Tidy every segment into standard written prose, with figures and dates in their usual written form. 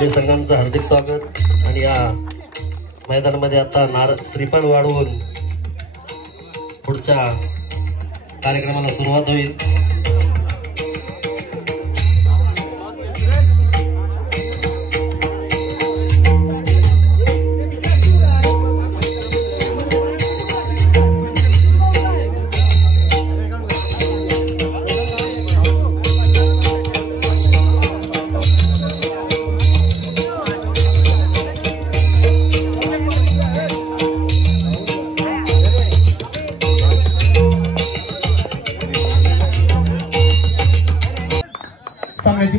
दोन्ही संघांचं हार्दिक स्वागत। आणि या मैदानामध्ये आता श्रीफळ वाढवून पुढच्या कार्यक्रमाला सुरुवात होईल।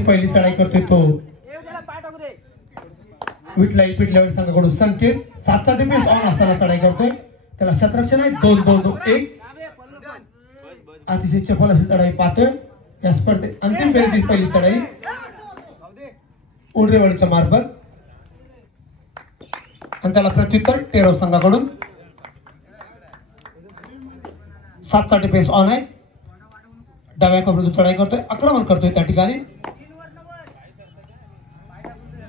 पहिली चढाई करतोय तो विटलाई पिटल्यावर संघाकडून संकेत 7चा डिफेन्स ऑन असताना चढाई करतोय, त्याला शतरक्षण आहे 2-2-2-1 अतिशय चपल अशी चढाई पाहतोय। या स्पर्धेत अंतिम फेरीची पहिली चढाई उंडरेवाडीच्या मार्फत आणि त्याला प्रत्युत्तर टेरो संघाकडून 7चा डिफेन्स ऑन आहे, डाव्या कमरेतून चढाई करतोय, आक्रमण करतोय त्या ठिकाणी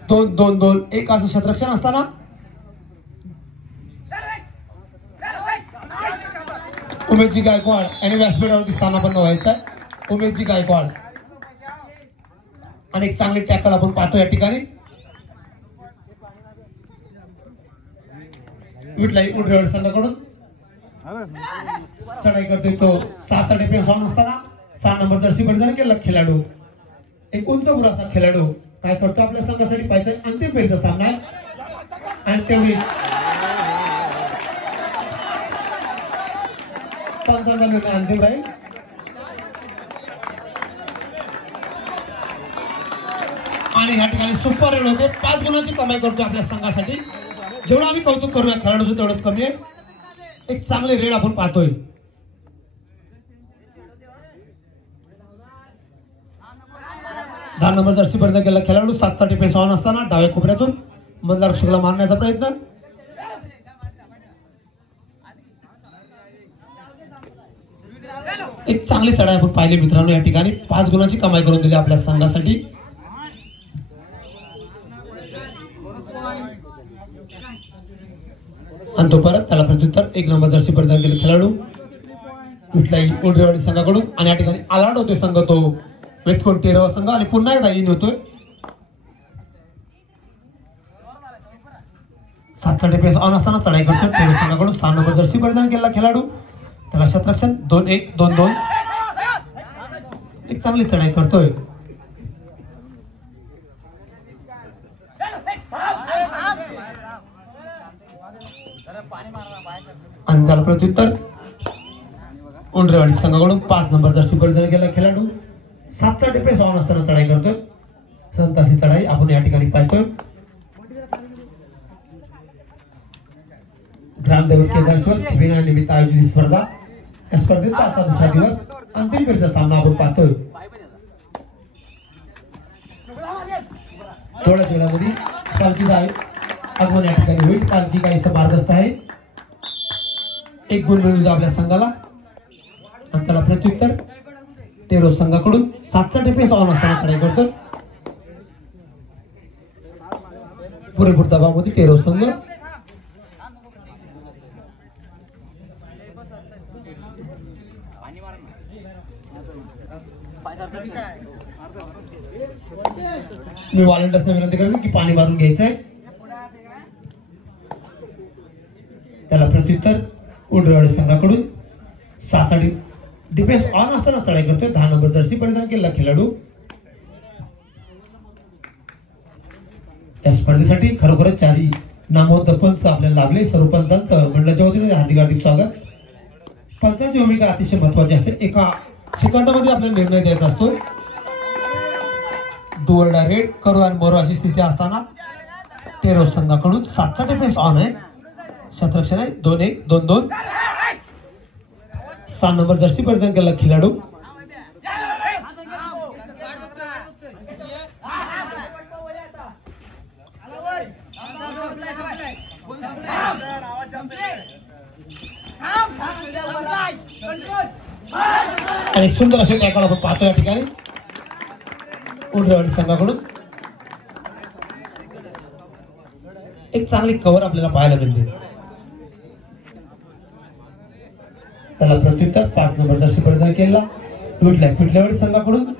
2-2-2-1 असं शतरक्षण असताना उमेशजी गायकवाड आणि व्यासपीठावरती स्थानापन्न व्हायचं। उमेशजी गायकवाड आणि एक चांगली टॅकल आपण पाहतो या ठिकाणी। विटलाई उंडरेवाडी संघाकडून चढाई करतोय तो 7चा डिफेन्स ऑन असताना 6 नंबर जर्सी परिधान केला खेळाडू, एक उंच बुरासा खेळाडू काय करतो आपल्या संघासाठी पाहिजे अंतिम फेरीचा सामना आहे। आणि तेवढी पंचांचा निर्णय अंतिम राहील। आणि या ठिकाणी सुपर रेड होते, 5 गुणांची कमाई करतो आपल्या संघासाठी। जेवढं आम्ही कौतुक करूया खेळाडूचं तेवढंच कमी आहे। एक चांगले रेड आपण पाहतोय। 10 नंबर जर्सी परिधान केलेला खेळाडू 7चा डिफेन्स ऑन असताना डाव्या कोपऱ्यातून मधला रक्षकाला मारण्याचा प्रयत्न, एक चांगली चढाई आपण पाहिली मित्रांनो। या ठिकाणी 5 गुणांची कमाई करून दिली आपल्या संघासाठी। आणि तो परत त्याला प्रत्युत्तर 1 नंबर जर्सी परिधान केलेला खेळाडू विटलाई उंडरेवाडी संघाकडून। आणि या ठिकाणी आलाट होते संघ तो वेटकोट टेरो संघ आणि पुन्हा एकदा इन होतोय। 7चा डिफेन्स ऑन असताना चढाई करतो टेरो संघाकडून 6 नंबर जर्सी परिधान केलेला खेळाडू, त्याला शतरक्षण 2-1-2-2 एक चांगली चढाई करतोय। आणि त्याला प्रत्युत्तर उंडरेवाडी संघाकडून 5 नंबर जर्सी परिधान केलेला खेळाडू 7चा डिफेन्स ऑन असताना चढाई करतोय। संताची चढाई आपण या ठिकाणी पाहतोय। ग्रामदेवत केदारेश्वर छिबिनानिमित्त आयोजित स्पर्धा, या स्पर्धेचा आजचा दुसरा दिवस अंतिम फेरीचा सामना आपण पाहतोय। थोड्याच वेळामध्ये पालखीचा आगमन या ठिकाणी होईल। पालखी काहीसं मार्गस्थ आहे, 1 गुण मिळून आपल्या संघाला। आणि त्याला प्रत्युत्तर टेरो संघाकडून 7चा डिफेन्स ऑन असताना चढाई करतो। पुरेपूर दबावामध्ये टेरो संघ मी व्हॉलंटियर्सना विनंती करेन की पाणी मारून घ्यायचंय। त्याला प्रत्युत्तर उंडरेवाडी संघाकडून 7चा डिफेन्स ऑन असताना चढाई करतोय 10 नंबर जर्सी परिधान केलेला खेळाडू। या स्पर्धेसाठी खरोखरच 4 नामवंत पंच आपल्याला लाभले। सर्व पंचांचं मंडळाच्या वतीने हार्दिक हार्दिक स्वागत। पंचांची भूमिका अतिशय महत्वाची असते, एका सेकंदामध्ये आपल्याला निर्णय द्यायचा असतो। डोअरडा रेड करू आणि मरो अशी स्थिती असताना टेरो संघाकडून 7चा डिफेन्स ऑन आहे, शतरक्षण आहे 2-1-2-2 6 नंबर जर्सी परिधान केलेला खेळाडू आणि सुंदर असे टॅकल आपण पाहतो या ठिकाणी उंडरेवाडी संघाकडून। एक चांगली कव्हर आपल्याला पाहायला मिळते. त्याला प्रत्युत्तर 5 नंबरचा प्रयत्न केला. पिटल्यावर संघाकडून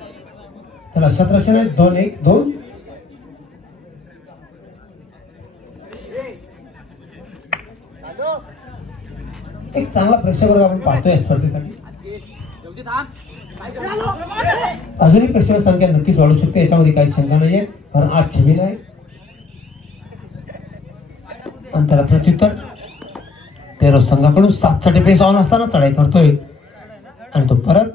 त्याला शतरक्षण आहे. 2-1-2. एक चांगला प्रेक्षक वर्ग आपण पाहतोय स्पर्धेसाठी. अजूनही प्रेक्षक संख्या नक्कीच वाढू शकते, याच्यामध्ये काही शंका नाहीये, कारण आज छबिल आहे. आणि त्याला प्रत्युत्तर तेरो संघाकडून 7 साठी पेस ऑन असताना चढाई करतोय आणि तो परत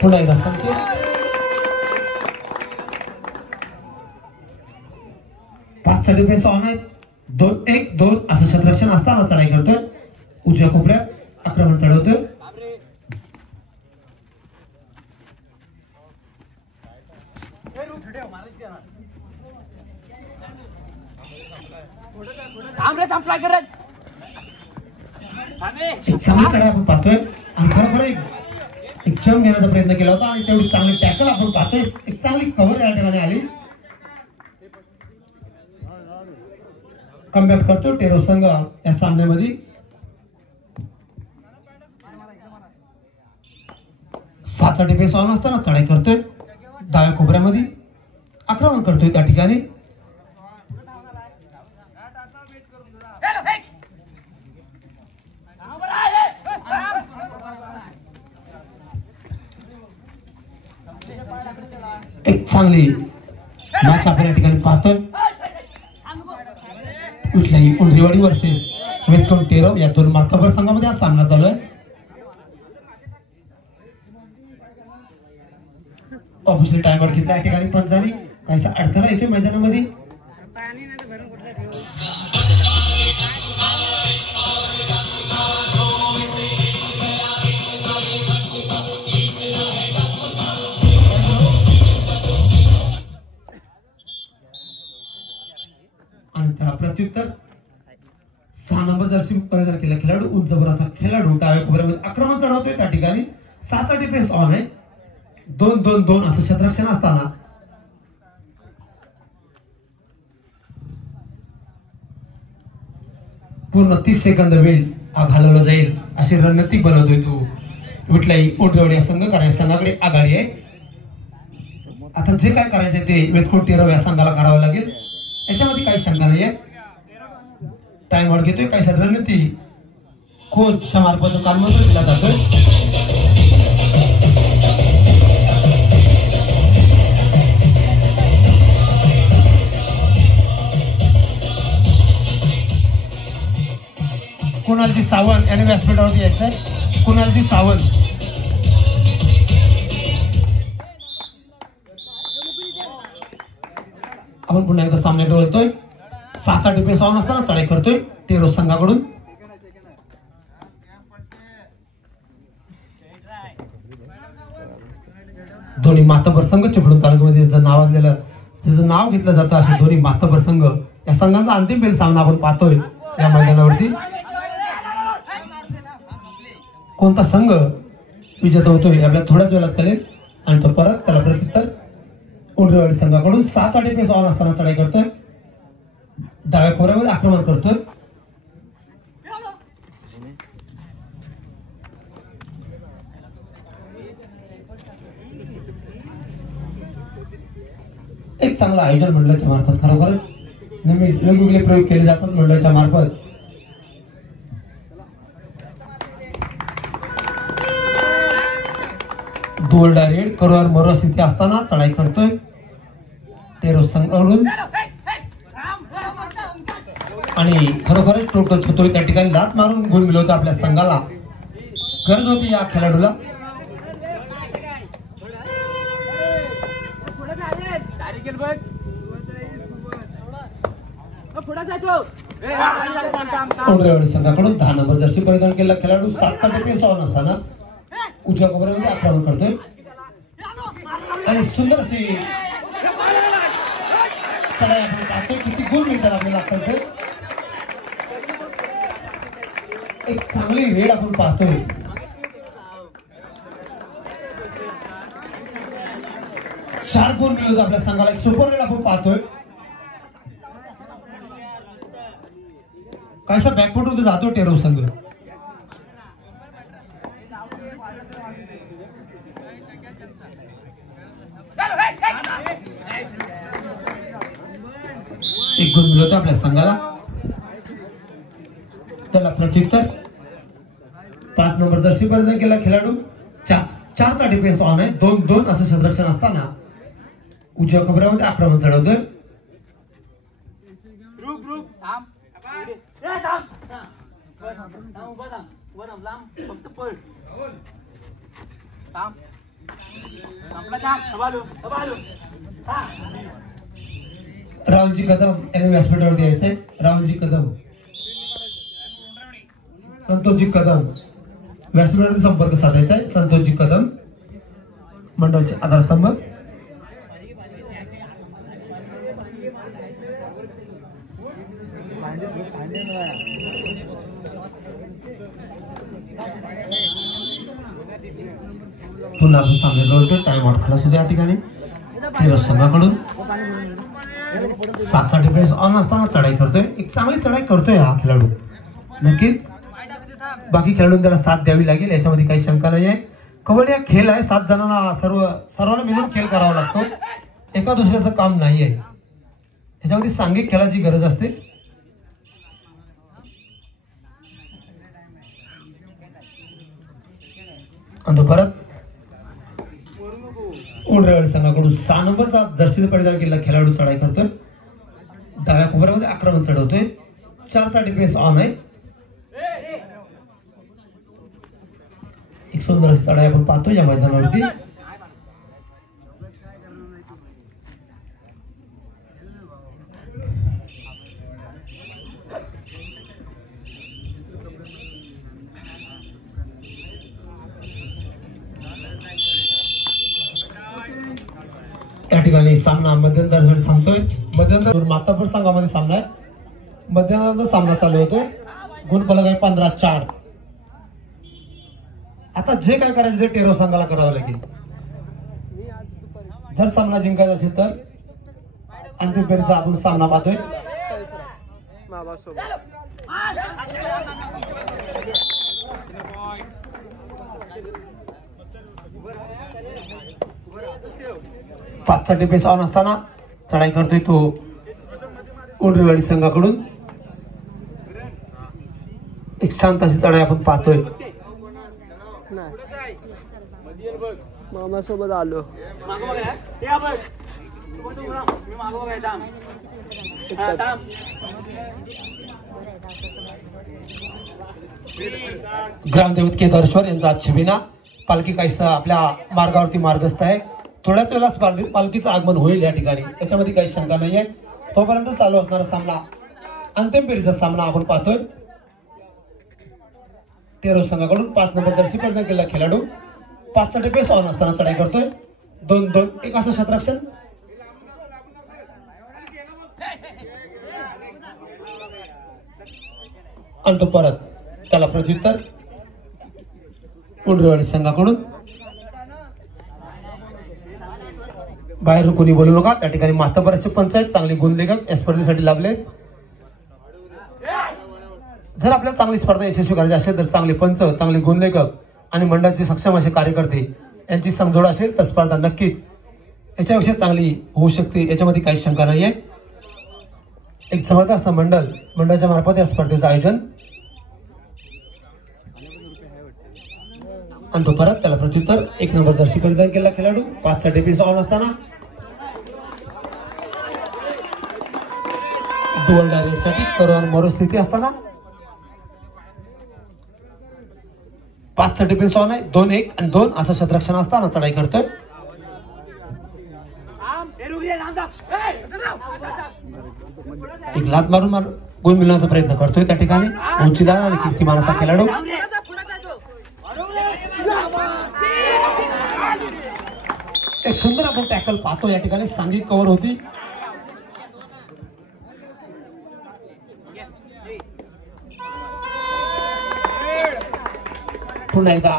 पुन्हा एकदा संकेत. 5 साठी पेस ऑन आहे. 2-1-2 असं शतरक्षण असताना चढाई करतोय. उजव्या कोपऱ्यात आक्रमण चढवतोय. चांगली चढाई आपण पाहतोय आणि खरोखर एक जम घेण्याचा प्रयत्न केला होता आणि तेवढी चांगली टॅकल आपण पाहतोय. एक चांगली कव्हर या ठिकाणी आली. कमबॅक करतो टेरो संघ या सामन्यामध्ये. 7 साठी पेस ऑन असताना चढाई करतोय. डाव्या कोपऱ्यामध्ये आक्रमण करतोय त्या ठिकाणी. एक चांगली मॅच आपण या ठिकाणी पाहतोय. कुठल्याही उंडरीवाडी वर्सेस वेतकोण टेरो या 2 मातबर संघामध्ये हा सामना चालू आहे. ऑफिशियल टाइमर घेतला या ठिकाणी पंचांनी. काहीसा अडथळा येतोय मैदानामध्ये. आणि त्याला प्रत्युत्तर 6 नंबर जर्सी परिधान केला खेळाडू, उंचभर असा खेळाडू डाव्या कोपऱ्यामध्ये आक्रमण चढवतोय त्या ठिकाणी. 7 साठी पेस ऑन आहे. 2-2-2 असं शतरक्षण असताना पूर्ण 30 सेकंद वेळ घालवला जाईल अशी रणनीती बनवतोय तो. कुठल्याही उंटरवडी संघ कारण संघाकडे आघाडी आहे. आता जे काय करायचंय ते वेतकोट टेरो या संघाला करावं लागेल, याच्यामध्ये काही शंका नाहीये. टाइम आउट घेतोय. काही रणनीती कोचच्या मार्फत कानमंत्र दिला जातोय. कुणालजी सावंत याने व्यासपीठावरती यायचंय. कुणालजी सावंत. आपण पुन्हा एकदा सामने बोलतोय. 7 साठी पेस ऑन असताना चढाई करतोय टेरो संघाकडून. दोन्ही मातबर संघ चिपळूण तालुक्यामध्ये ज्याचं नावाजलेलं ज्याचं नाव घेतलं जातं असे दोन्ही मातबर संघ या संघांचा अंतिम फेरी सामना आपण पाहतोय या मैदानावरती. कोणता संघ विजेता होतोय आपल्याला थोड्याच वेळात कळेल. आणि तो परत त्याला प्रत्युत्तर उंडरीवाडी संघाकडून 7 साठी पेस ऑन असताना चढाई करतोय. डाव्या खोऱ्यामध्ये आक्रमण करतोय. एक चांगलं आयोजन मंडळाच्या मार्फत खरोखरच नेहमी वेगवेगळे प्रयोग केले जातात मंडळाच्या मार्फत. दोल डायरेक्ट करोर मरोस इथे असताना चढाई करतोय टेरो संघाकडून. आणि खरोखरच टोटल छोतोय त्या ठिकाणी लात मारून गोल मिळवतो आपल्या संघाला. गरज होती या खेळाडूला. उंडरीवाडी संघाकडून 10 नंबर जर्सी परिधान केलेला खेळाडू 7 साठी पेस ऑन असताना उजव्या कोपऱ्यामध्ये आक्रमण करतोय. आणि सुंदर अशी चढाई आपण पाहतोय. किती गोल मिळतात आपल्याला करतोय. एक चांगली रेड आपण पाहतोय. चार गोल मिळवतो आपल्या संघाला. एक सुपर रेड आपण पाहतोय. काहीसा बॅकफुट होते जातो टेरो संघ. एक गुण मिळवतो आपल्या संघाला. त्याला प्रत्युत्तर 5 नंबर जर्सी परिधान केला खेळाडू. 4चा डिफेन्स ऑन आहे. 2-2 असं क्षेत्ररक्षण असताना उजव्या कोपऱ्यामध्ये आक्रमण चढवतोय. राहुलजी कदम यांनी व्यासपीठावरती यायचंय. राहुलजी कदम, संतोषजी कदम व्यासपीठावरती संपर्क साधायचा आहे. संतोषजी कदम मंडळाचे आधारस्तंभ. पुन्हा आपण सामने होतो. टाइम आउट खलास होतो या ठिकाणी फिरोज संघाकडून. 7चा डिफेन्स ऑन असताना चढाई करतोय. एक चांगली चढाई करतोय हा खेळाडू. नक्कीच बाकी खेळाडूंना त्याला साथ द्यावी लागेल याच्यामध्ये काही शंका नाही आहे. कबड्डी हा खेळ आहे. 7 जणांना सर्वांना मिळून खेळ करावा लागतो. एका दुसऱ्याचं काम नाही आहे. त्याच्यामध्ये सांघिक खेळाची गरज असते. आणि परत उंडरवाडी संघाकडून 6 नंबरचा जर्सी परिधान केलेला खेळाडू चढाई करतोय. डाव्या कोपऱ्यामध्ये आक्रमण चढवतोय. 4चा डिफेन्स ऑन आहे. एक सुंदर अशी चढाई आपण पाहतो या मैदानावरती. या ठिकाणी सामना मध्यंतरासाठी थांबतोय. मध्यंतर मातापूर संघामध्ये सामना आहे. मध्यंतर सामना चालू होतोय. गुणफलक आहे 15-4. आता जे काय करायचं ते टेरो संघाला करावं लागेल. जर सामना जिंकायचा असेल तर अंतिम फेरीचा आपण सामना पाहतोय. पाचचा डिफेन्स ऑन असताना चढाई करतोय तो उंडरवाडी संघाकडून. एक शांत अशी चढाई आपण पाहतोय. मामा सोबत आलो. ग्रामदेवत केदारेश्वर यांचा छबिना पालखी काहीसा आपल्या मार्गावरती मार्गस्थ आहे. थोड्याच वेळा पालखीचं आगमन होईल या ठिकाणी. याच्यामध्ये काही शंका नाहीये. तोपर्यंत चालू असणारा सामना अंतिम फेरीचा सामना आपण पाहतोय. टेरो संघाकडून 5 नंबर जर्सी परिधान केलेला खेळाडू 5चा डिफेन्स ऑन असताना चढाई करतोय. 2-2 एक असं क्षेत्ररक्षण. आणि तो परत त्याला प्रत्युत्तर उंडरवाडी संघाकडून. बाहेर कोणी बोलू नका. त्या ठिकाणी माताबराचे पंचायत चांगले गुणलेखक या स्पर्धेसाठी लाभले. जर आपल्याला चांगली स्पर्धा यशस्वी करायची असेल तर चांगले पंच, चांगले गुणलेखक आणि मंडळाचे सक्षम असे कार्यकर्ते यांची समजोड असेल तर स्पर्धा नक्कीच याच्यापेक्षा चांगली होऊ शकते. याच्यामध्ये काही शंका नाहीये. एक जबरदस्त मंडळाच्या मार्फत या स्पर्धेचं आयोजन. आणि तो परत त्याला प्रत्युत्तर 1 नंबर जर्सी परिधान केलेला खेळाडू 5चा डिफेन्स ऑन असताना डुअल डायरेक्ट साठी करोना मरो स्थिती असताना 5चा डिफेन्स ऑन आहे. 2-1 आणि 2 असं क्षेत्ररक्षण असताना चढाई करतोय. एक लात मारून गुण मिळवण्याचा प्रयत्न करतोय त्या ठिकाणी उंचीदार आणि कीर्तिमानाचा खेळाडू. एक सुंदर आपण टॅकल पाहतो या ठिकाणी. सांघिक कव्हर होती. पुन्हा एकदा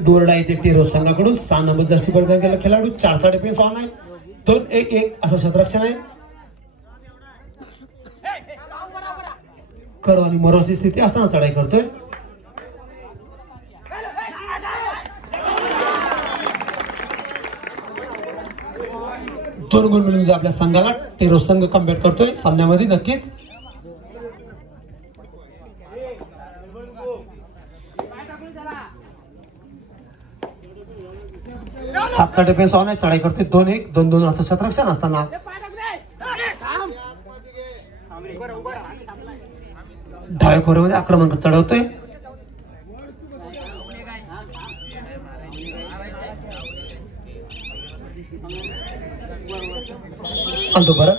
दोरडा येथे टेरो संघाकडून 6 नंबर जर्सी परिधान केलेला खेळाडू 4चा डिफेन्स ऑन आहे. 2-1-1 असं क्षेत्ररक्षण आहे. कर्व आणि मरोची स्थिती असताना चढाई करतोय. दोन गुण मिळून आपल्या संघाला टेरो संघ कम्बॅट करतोय सामन्यामध्ये नक्कीच. सातचा डिफेन्स ऑन आहे, चढाई करते 2-1 2-2 असं शतरक्षण असताना डाव्या खोऱ्यामध्ये आक्रमण चढवतोय. आणतो परत.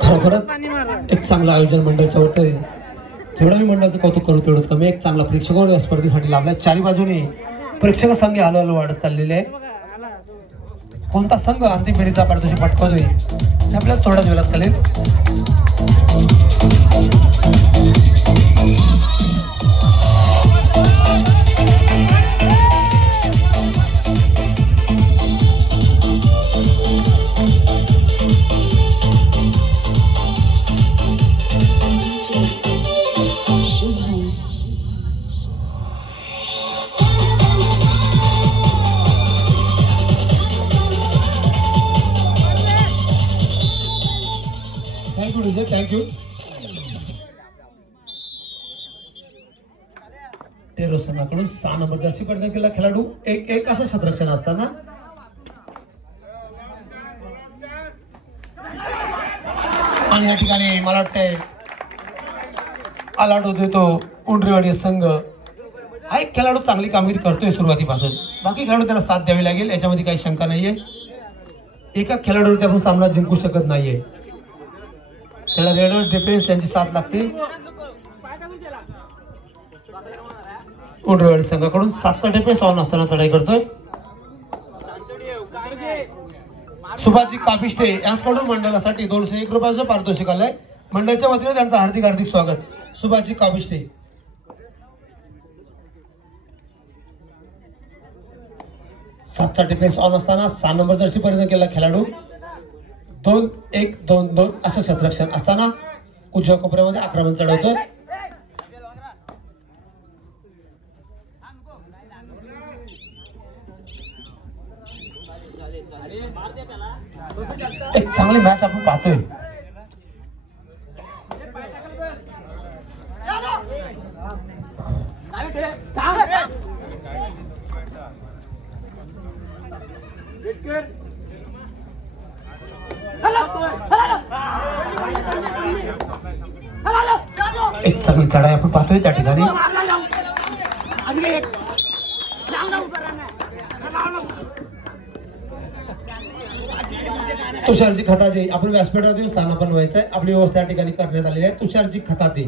खरोखरच एक चांगलं आयोजन मंडळाच्या वरती. जेवढं मी मंडळाचं कौतुक करू तेवढंच कमी. एक चांगला प्रेक्षक या स्पर्धेसाठी लाभलाय. चारी बाजूने प्रेक्षक संघ हळूहळू वाढत चाललेले आहे. कोणता संघ अंतिम फेरीचा पारितोषिक पटकावतोय हे आपल्याला थोड्याच वेळात कळेल. थँक्यू. टेरो संघाकडून 6 नंबर जर्सी परिधान केला खेळाडू 1-1 असं शतरक्षण असताना आणि या ठिकाणी मला वाटतंय आलाट होतोय तो उंडरेवाडी संघ. हा एक खेळाडू चांगली कामगिरी करतोय सुरुवातीपासून. बाकी खेळाडू त्याला साथ द्यावी लागेल याच्यामध्ये काही शंका नाहीये. एका खेळाडूवर आपण सामना जिंकू शकत नाहीये. त्याला रेडर डिफेन्स यांची साथ लागते. उंडरेवाडी संघाकडून 7चा डिफेन्स ऑन असताना चढाई करतोय. सुभाषजी कापिष्टे यांच्याकडून मंडळासाठी 201 रुपयाचं पारितोषिक आलंय. मंडळाच्या वतीने त्यांचं हार्दिक हार्दिक स्वागत. सुभाषजी कापिष्टे. 7चा डिफेन्स ऑन असताना 6 नंबर जर्सी परिधान केला खेळाडू 2-1 2-2 असं शतरक्षण असताना उजव्या कोपऱ्यामध्ये आक्रमण चढवतोय. एक चांगली मॅच आपण पाहतोय. एक चांगली चढाई आपण पाहतोय त्या ठिकाणी. तुषारजी खताते आपण व्यासपीठावर स्थानापन्न व्हायचंय. आपली व्यवस्था या ठिकाणी करण्यात आलेली आहे. तुषारजी खताते.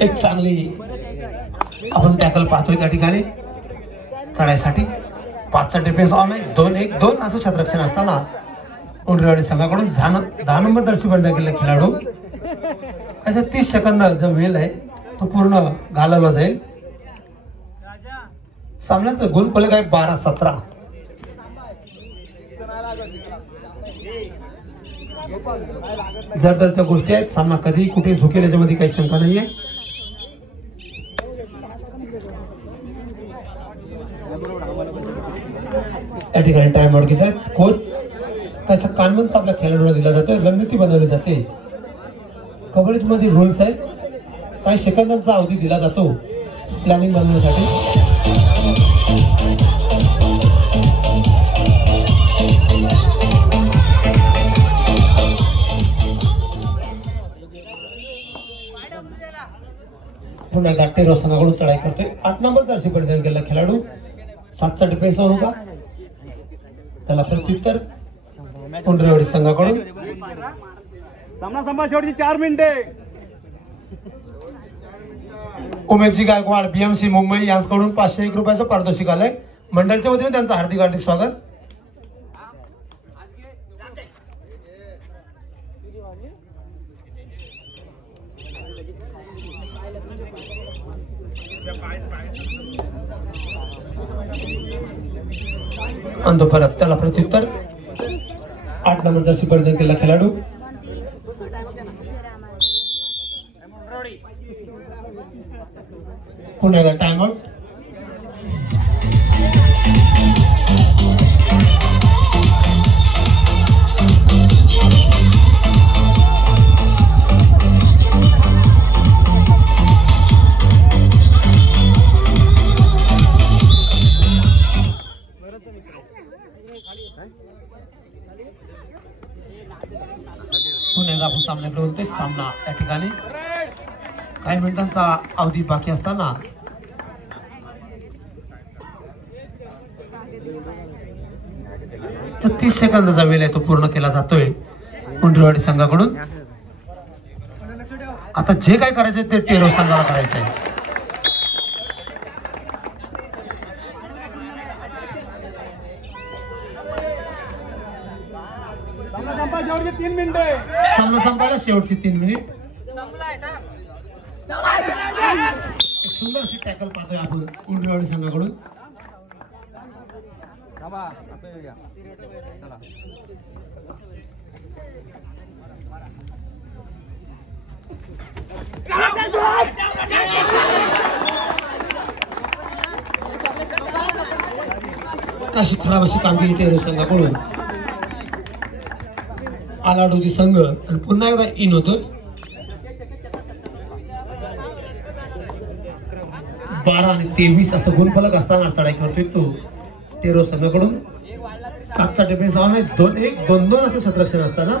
एक चांगली आपण टॅकल पाहतोय त्या ठिकाणी चढाईसाठी. 5चा डिफेन्स ऑन आहे. 2-1 2 असं शतरक्षण असताना उंडरेवाडी संघाकडून 10 नंबर जर्सी परिधान केलेला खेळाडू अशा 30 सेकंद जो वेळ आहे तो पूर्ण घालवला जाईल. सामन्याचं गुण फलक आहे 12-17. जरदरच्या गोष्टी आहेत. सामना कधी कुठे झुकेल याच्यामध्ये काही शंका नाहीये. या ठिकाणी टाइम आउट घेतात कोच. कशा कानमंत्र आपल्या खेळाडूला दिला जातोय. रणनीती बनवली जाते. कबड्डी मध्ये रूल्स आहेत. काही सेकंदांचा अवधी दिला जातो प्लॅनिंग बनवण्यासाठी. पुन्हा एकदा टेरो संघाकडून चढाई करतोय. 8 नंबर जर्सी परिधान केलेला खेळाडू 7चा डिफेन्स ऑन होता. त्याला प्रत्युत्तर उंडरेवाडी संघाकडून सामना संपा शेवटची 4 मिनिटे. उमेशजी गायकवाड BMC मुंबई यांच्याकडून 501 रुपयाचं पारितोषिक आलंय. मंडळच्या वतीने त्यांचं हार्दिक हार्दिक स्वागत. आणि तो परत त्याला प्रत्युत्तर 8 नंबर जर्सी परिधान केलेला खेळाडू पुन्हा एकदा टाइम आउट. पुन्हा एकदा आपण सामन्याकडे बोलतोय. सामना त्या ठिकाणी काही मिनिटांचा अवधी बाकी असताना तो 30 सेकंदाचा वेळ आहे तो पूर्ण केला जातोय उंडरवाडी संघाकडून. आता जे काय करायचंय ते टेरो संघाला करायचंय. सामना संपायला शेवटची 3 मिनिट. एक सुंदरशी टॅकल पाहतोय आपण उंडरवाडी संघाकडून. कशी खराब अशी कामगिरी टेरो संघाकडून. आलाडोदी संघ आणि पुन्हा एकदा इन होतोय. 12 आणि 23 असं गुणफलक असताना चढाई करतोय तो टेरो संघाकडून. 7चा डिफेन्स ऑन आहे. 2-1 2-2 असं क्षेत्ररक्षण असताना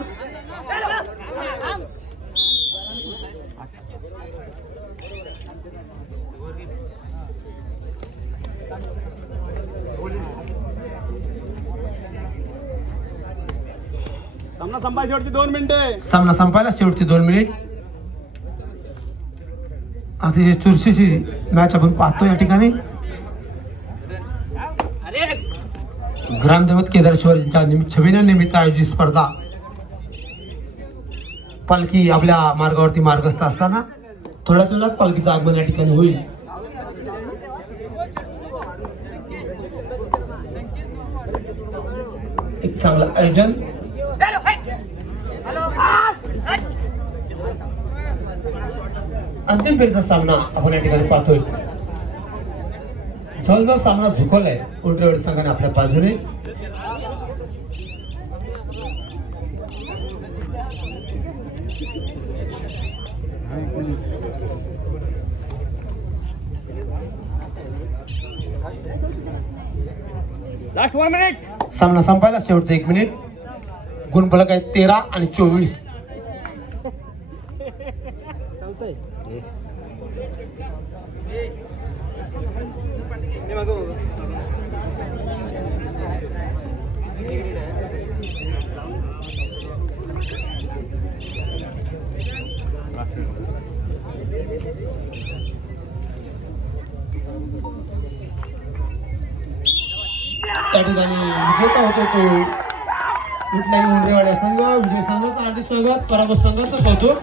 सामना संपायला शेवटची 2 मिनिटे. सामना संपायला शेवटची 2 मिनिट. अतिशय चुरशीची मॅच आपण पाहतो या ठिकाणी. ग्रामदेवत केदारेश्वरच्या छबिना आयोजित स्पर्धा पालखी आपल्या मार्गावरती मार्गस्थ असताना थोड्याच वेळात पालखीचं आगमन या ठिकाणी होईल. एक चांगलं आयोजन. अंतिम फेरीचा सामना आपण या ठिकाणी पाहतोय. जवळजवळ सामना झुकवलाय उंडरवाडी संघाने आपल्या बाजूने. Last 1 minute. सामना संपायला शेवटचं 1 मिनिट. गुणफलक आहे 13 आणि 24. त्या ठिकाणी विजेता होतो तो कुठलाही उंडरवाडी संघ. विजय संघाचं हार्दिक स्वागत. पराभूत संघाचं कौतुक.